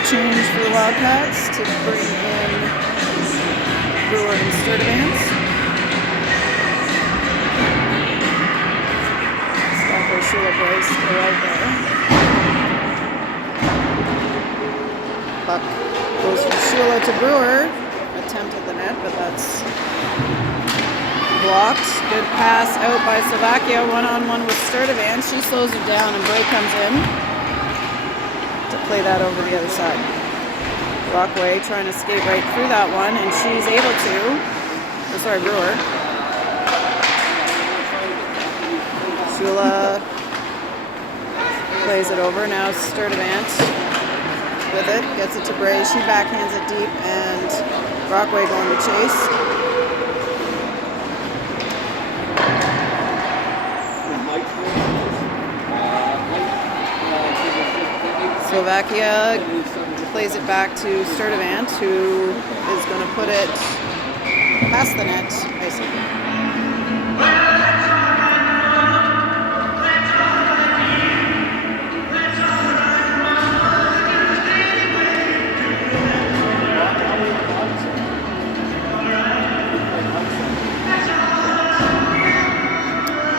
Change for the Wildcats to bring in Brewer and Sturdivant. Stopper, Shula, Bryce are out there. Puck goes from Shula to Brewer. Attempt at the net, but that's blocked. Good pass out by Slovakia. One-on-one with Sturdivant. She slows it down, and Bray comes in to play that over the other side. Brockway trying to skate right through that one, and she's able to. Oh, sorry, Brewer. Shula plays it over. Now Sturdivant with it, gets it to Bray. She backhands it deep, and Brockway going to chase. Slovakia plays it back to Sturdivant, who is going to put it past the net. Icing.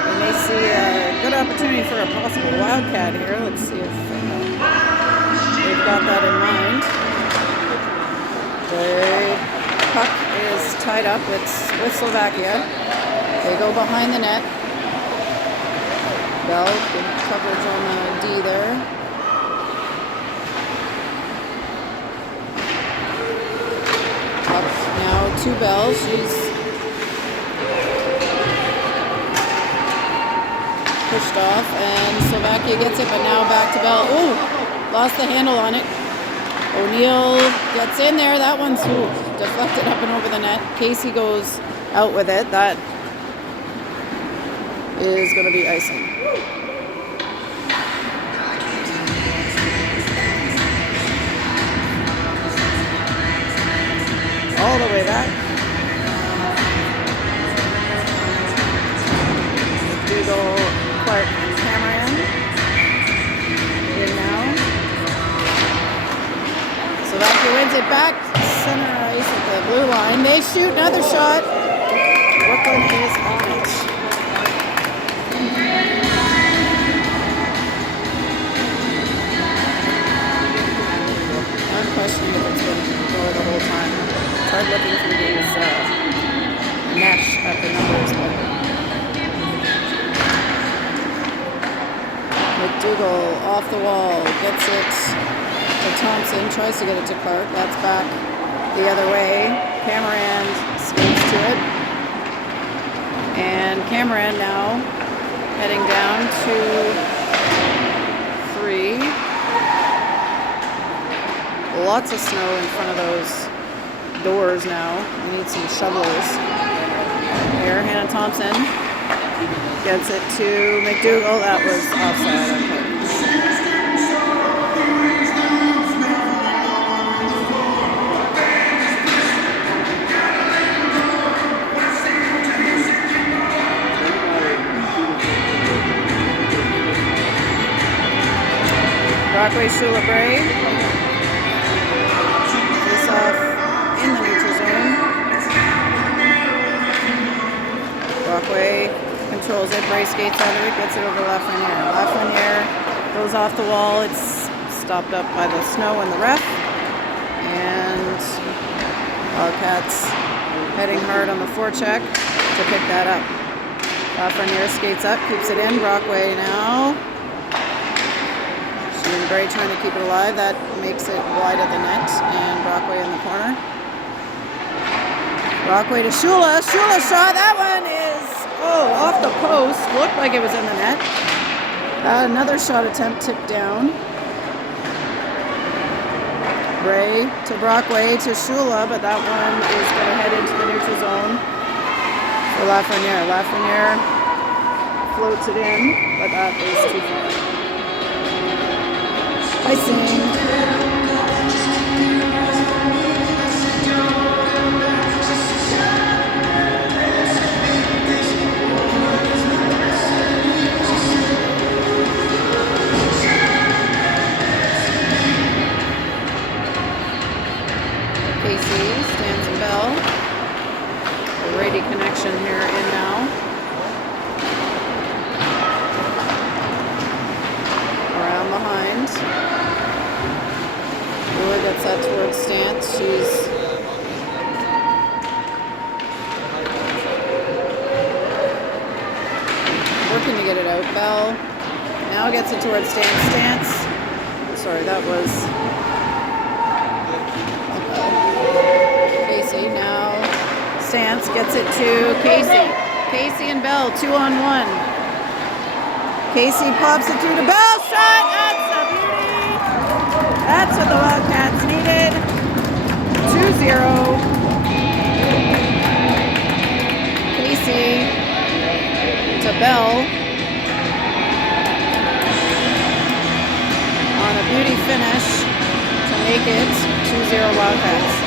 We may see a good opportunity for a possible Wildcat here. Let's see if they've got that in mind. The puck is tied up with Slovakia. They go behind the net. Bell, good coverage on the D there. Up now to Bell. She's pushed off, and Slovakia gets it, but now back to Bell. Ooh! Lost the handle on it. O'Neill gets in there. That one's deflected up and over the net. Casey goes out with it. That is going to be icing. All the way back. McDougall, Clark, and Cameron. In now. Slovakia wins it back, center ice at the blue line. They shoot another shot. Brooklyn is on it. I'm questioning if it's been going the whole time. Tried looking through these mesh at the numbers, but McDougall off the wall, gets it to Thompson, tries to get it to Clark. That's back the other way. Cameron skates to it. And Cameron now heading down to 3. Lots of snow in front of those doors now. We need some shovelers. Here, Hannah Thompson gets it to McDougall. That was offside. Okay. Brockway, Shula, Bray. Face off in the neutral zone. Brockway controls it. Bray skates out of it, gets it over Lafreniere. Lafreniere goes off the wall. It's stopped up by the snow and the ref. And Wildcats heading hard on the forecheck to pick that up. Lafreniere skates up, keeps it in. Brockway now. She and Bray trying to keep it alive. That makes it wide of the net. And Brockway in the corner. Brockway to Shula. Shula shot. That one is, off the post. Looked like it was in the net. Another shot attempt tipped down. Bray to Brockway to Shula, but that one is going to head into the neutral zone for Lafreniere. Lafreniere floats it in, but that is too far. Icing. Stands and Bell. A Brady connection here in now. Around behind. Wheeler gets that towards Stance. She's working to get it out. Bell now gets it towards Stance. Stance. Sorry, that was now. Stance gets it to Casey. Casey and Bell, 2-on-1. Casey pops it through to Bell. Shot! That's a beauty! That's what the Wildcats needed. 2-0. Casey to Bell. On a beauty finish to make it 2-0 Wildcats.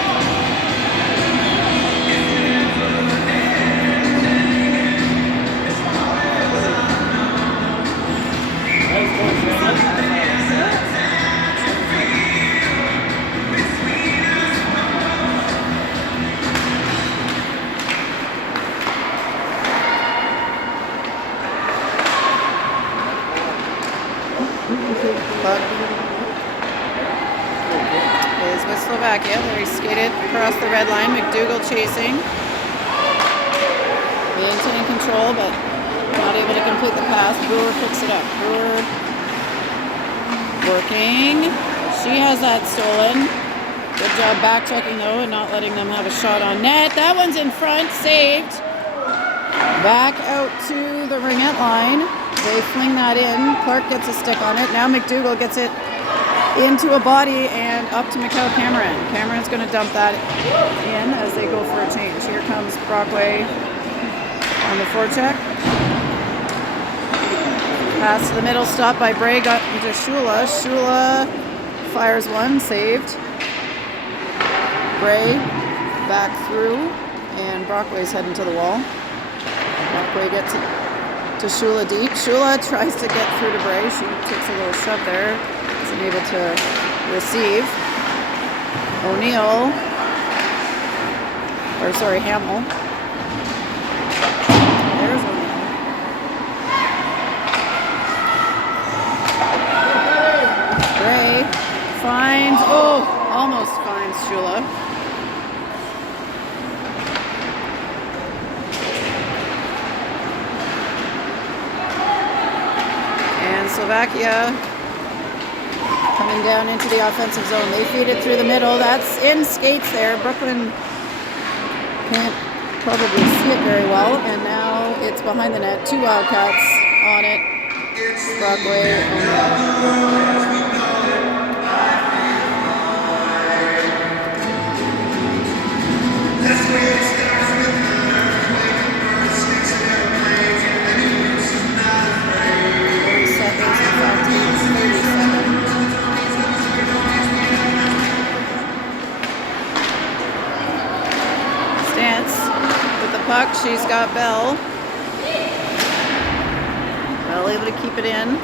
Puck is with Slovakia. There he skated across the red line. McDougall chasing. Billington in control, but not able to complete the pass. Brewer picks it up. Brewer working. She has that stolen. Good job back checking though and not letting them have a shot on net. That one's in front. Saved. Back out to the ringette line. They fling that in. Clark gets a stick on it. Now McDougall gets it into a body and up to Mikhail Cameron. Cameron's going to dump that in as they go for a change. Here comes Brockway on the forecheck. Pass to the middle, stopped by Bray, got into Shula. Shula fires one, saved. Bray back through, and Brockway's heading to the wall. Brockway gets it to Shula deep. Shula tries to get through to Bray. She takes a little shove there. Isn't able to receive. Hamill. There's O'Neill. Bray finds, almost finds Shula. Slovakia coming down into the offensive zone. They feed it through the middle. That's in skates there. Brooklyn can't probably see it very well. And now it's behind the net. Two Wildcats on it. Brockway. Puck, she's got Bell. Bell able to keep it in.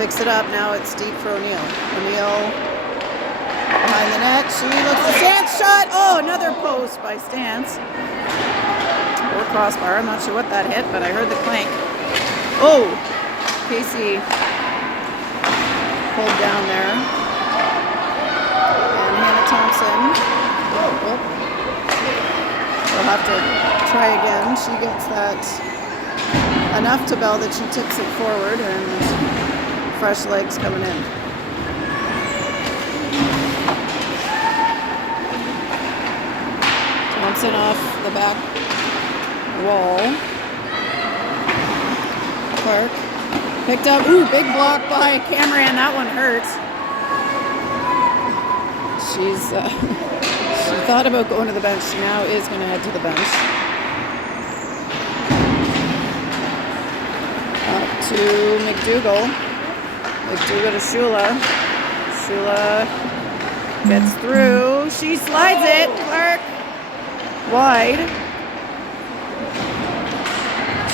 Picks it up. Now it's deep for O'Neill. O'Neill behind the net. She looks at Stance shot. Oh, another post by Stance. Or crossbar. I'm not sure what that hit, but I heard the clank. Oh, Casey pulled down there. And Hannah Thompson. Oh. We'll have to try again. She gets that enough to Bell that she tips it forward, and fresh legs coming in. Thompson off the back wall. Clark picked up. Ooh, big block by Cameron. That one hurts. She thought about going to the bench. She now is going to head to the bench. Up to McDougall. McDougall to Shula. Shula gets through. She slides it. Clark wide.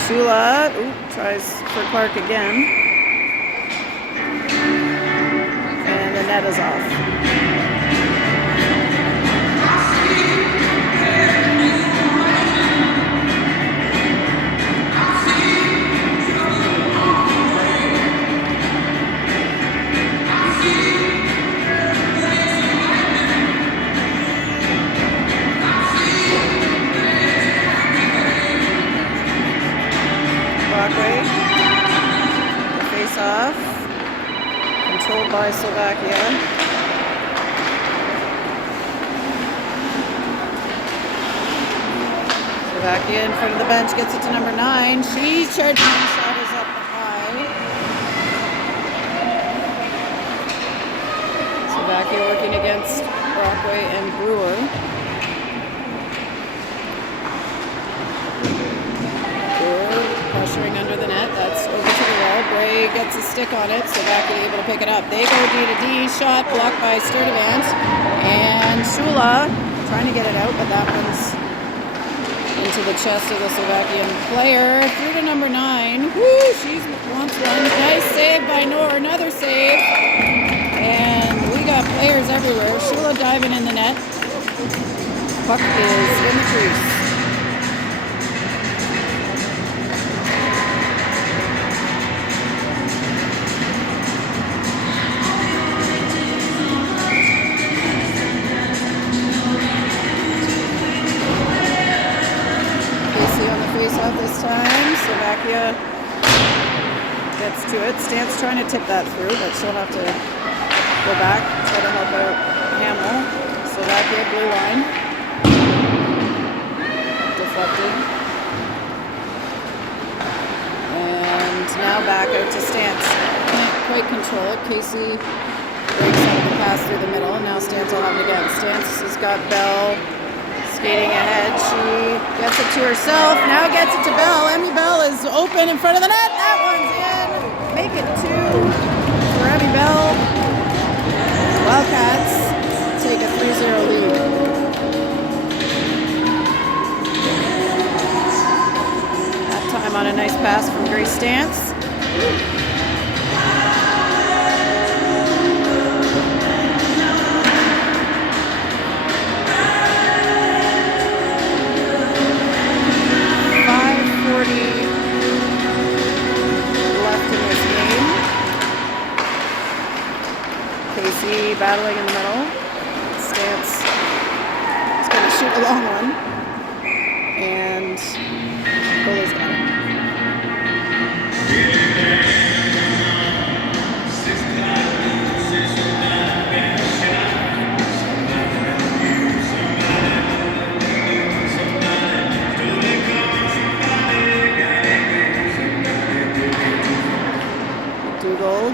Shula tries for Clark again. And the net is off. Face-off, controlled by Slovakia. Slovakia in front of the bench gets it to number 9. She's charging, shot is up high. Slovakia working against Brockway and Brewer. Pressuring under the net. That's over to the wall. Bray gets a stick on it. Slovakia able to pick it up. They go D to D. Shot blocked by Sturdivant. And Shula trying to get it out, but that one's into the chest of the Slovakian player. Through to number 9. Woo! She wants one. Nice save by Nor. Another save. And we got players everywhere. Shula diving in the net. Puck is in the crease. This time, Slovakia gets to it. Stance trying to tip that through, but she'll have to go back, try to help out Hamill. Slovakia, blue line. Deflected. And now back out to Stance. Can't quite control it. Casey breaks up the pass through the middle, and now Stance will have it again. Stance has got Bell skating ahead. She gets it to herself. Now gets it to Bell. Emmy Bell is open in front of the net. That one's in. Make it 2 for Emmy Bell. Wildcats take a 3-0 lead. That time on a nice pass from Grace Stance. 40 left in this game. Casey battling in the middle. Stance is going to shoot a long one. And goalie's got it.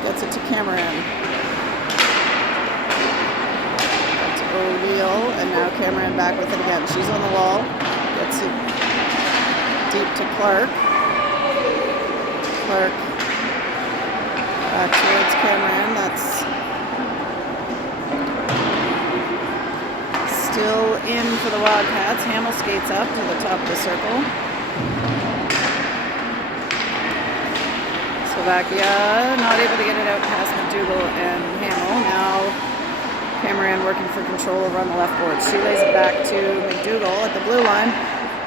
Gets it to Cameron. To O'Neill, and now Cameron back with it again. She's on the wall. Gets it deep to Clark. Clark back towards Cameron. That's still in for the Wildcats. Hamill skates up to the top of the circle. Slovakia not able to get it out past McDougall and Hamill. Now Cameron working for control over on the left board. She lays it back to McDougall at the blue line.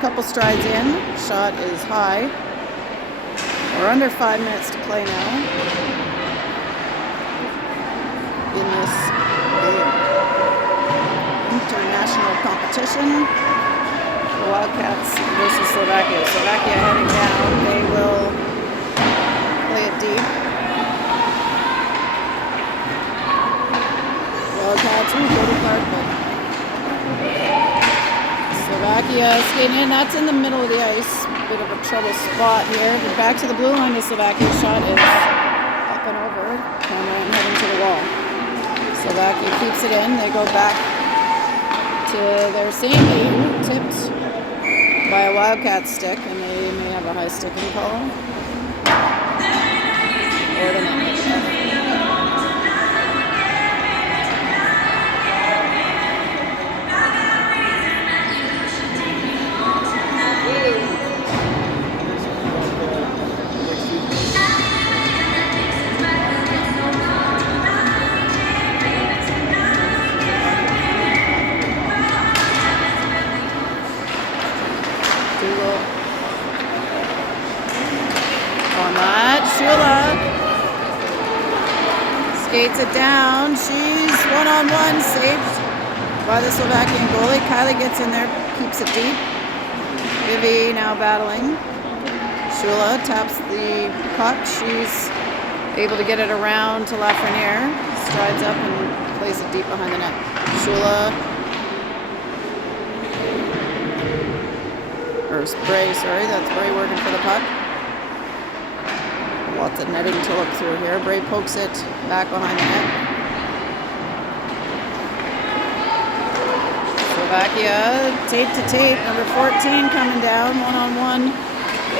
Couple strides in. Shot is high. We're under 5 minutes to play now in this international competition. The Wildcats versus Slovakia. Slovakia heading down. They will play it deep. Wildcats, Cody Clark, but Slovakia skating in. That's in the middle of the ice. Bit of a trouble spot here. But back to the blue line. The Slovakia shot is up and over. Cameron heading to the wall. Slovakia keeps it in. They go back to their same game, tipped by a Wildcat stick, and they may have a high sticking call. Or the net. On that, Shula skates it down. She's one-on-one, saved by the Slovakian goalie. Kylie gets in there, keeps it deep. Vivi now battling. Shula taps the puck. She's able to get it around to Lafreniere. Strides up and plays it deep behind the net. Shula, or Bray, sorry, that's Bray working for the puck. Lots of netting to look through here. Bray pokes it back behind the net. Slovakia, tape to tape. Number 14 coming down, one-on-one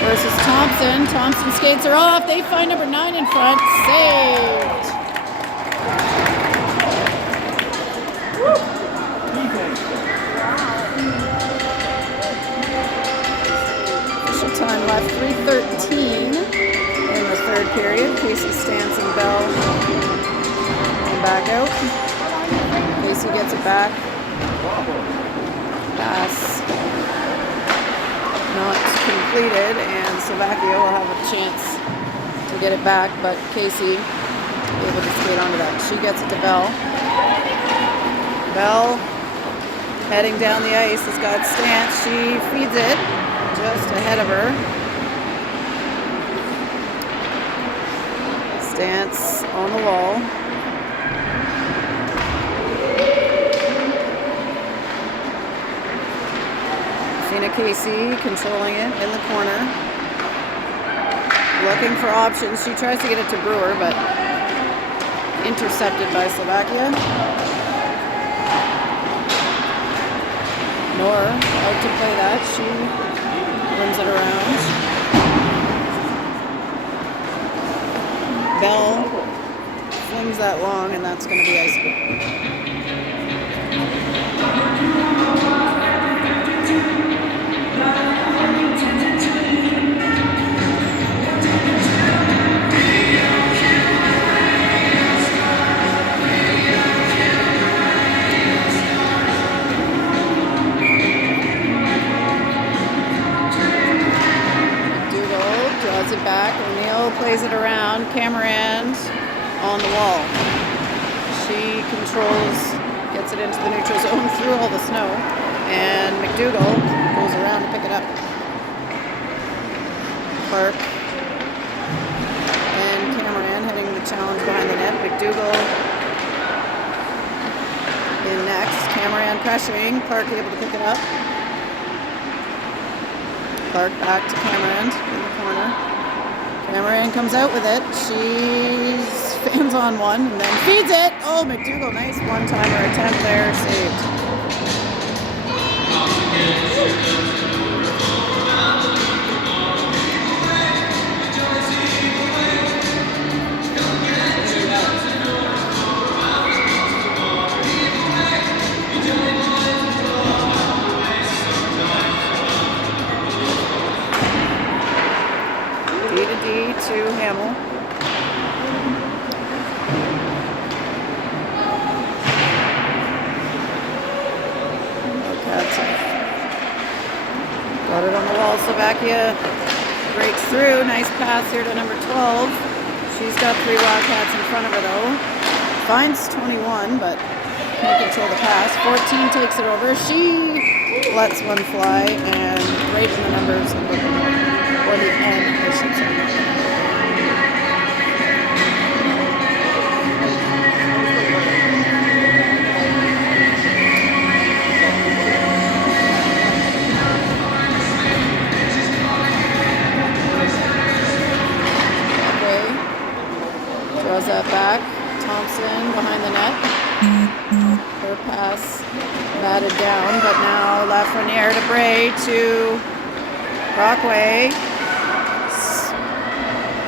versus Thompson. Thompson skates her off. They find number 9 in front. Saved. Official time left, 3:13. In the third period. Casey, Stanson, Bell, and back out. Casey gets it back. Pass not completed, and Slovakia will have a chance to get it back, but Casey able to skate onto that. She gets it to Bell. Bell heading down the ice has got Stance. She feeds it just ahead of her. Stance on the wall. Sina Casey controlling it in the corner. Looking for options. She tries to get it to Brewer, but intercepted by Slovakia. Nor out to play that. She runs it around. Bell flings that long, and that's going to be ice. McDougall draws it back. O'Neill plays it around. Cameron on the wall. She controls, gets it into the neutral zone through all the snow, and McDougall goes around to pick it up. Clark and Cameron heading the challenge behind the net. McDougall in next. Cameron pressuring. Clark able to pick it up. Clark back to Cameron in the corner. Cameron comes out with it. She's fans on one and then feeds it. Oh, McDougall, nice one-timer attempt there, saved. D to Hamill. Got it on the wall. Slovakia breaks through. Nice pass here to number 12. She's got 3 Wildcats in front of her though. Finds 21, but can't control the pass. 14 takes it over. She lets one fly and right in the numbers of the or the end, I should say. Throws that back. Thompson behind the net. Her pass batted down, but now Lafreniere to Bray to Brockway.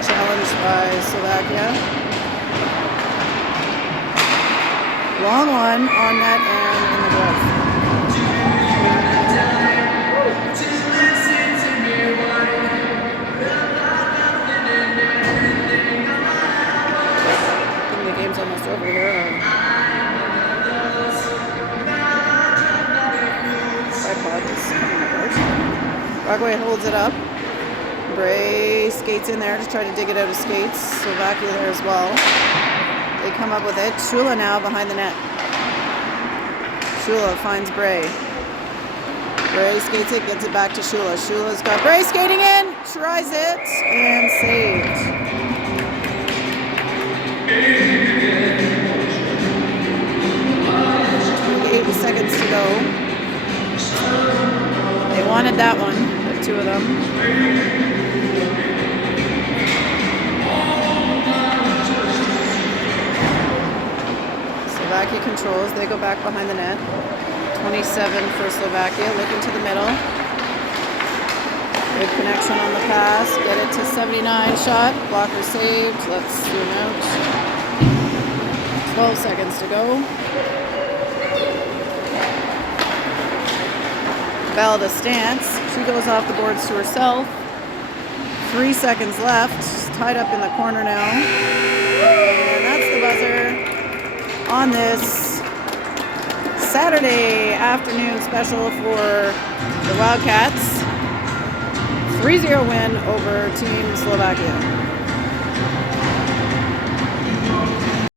Challenged by Slovakia. Long one on net and in the glove. Game's almost over here. Tripod is coming apart. Brockway holds it up. Bray skates in there to try to dig it out of skates. Slovakia there as well. They come up with it. Shula now behind the net. Shula finds Bray. Bray skates it, gets it back to Shula. Shula's got Bray skating in, tries it, and saved. 8 seconds to go. They wanted that one, the two of them. Slovakia controls. They go back behind the net. 27 for Slovakia. Looking to the middle. Good connection on the pass. Get it to 79 shot. Blocker saved. Let's zoom out. 12 seconds to go. Bell to stance. She goes off the boards to herself. 3 seconds left. She's tied up in the corner now. And that's the buzzer on this Saturday afternoon special for the Wildcats. 3-0 win over Team Slovakia.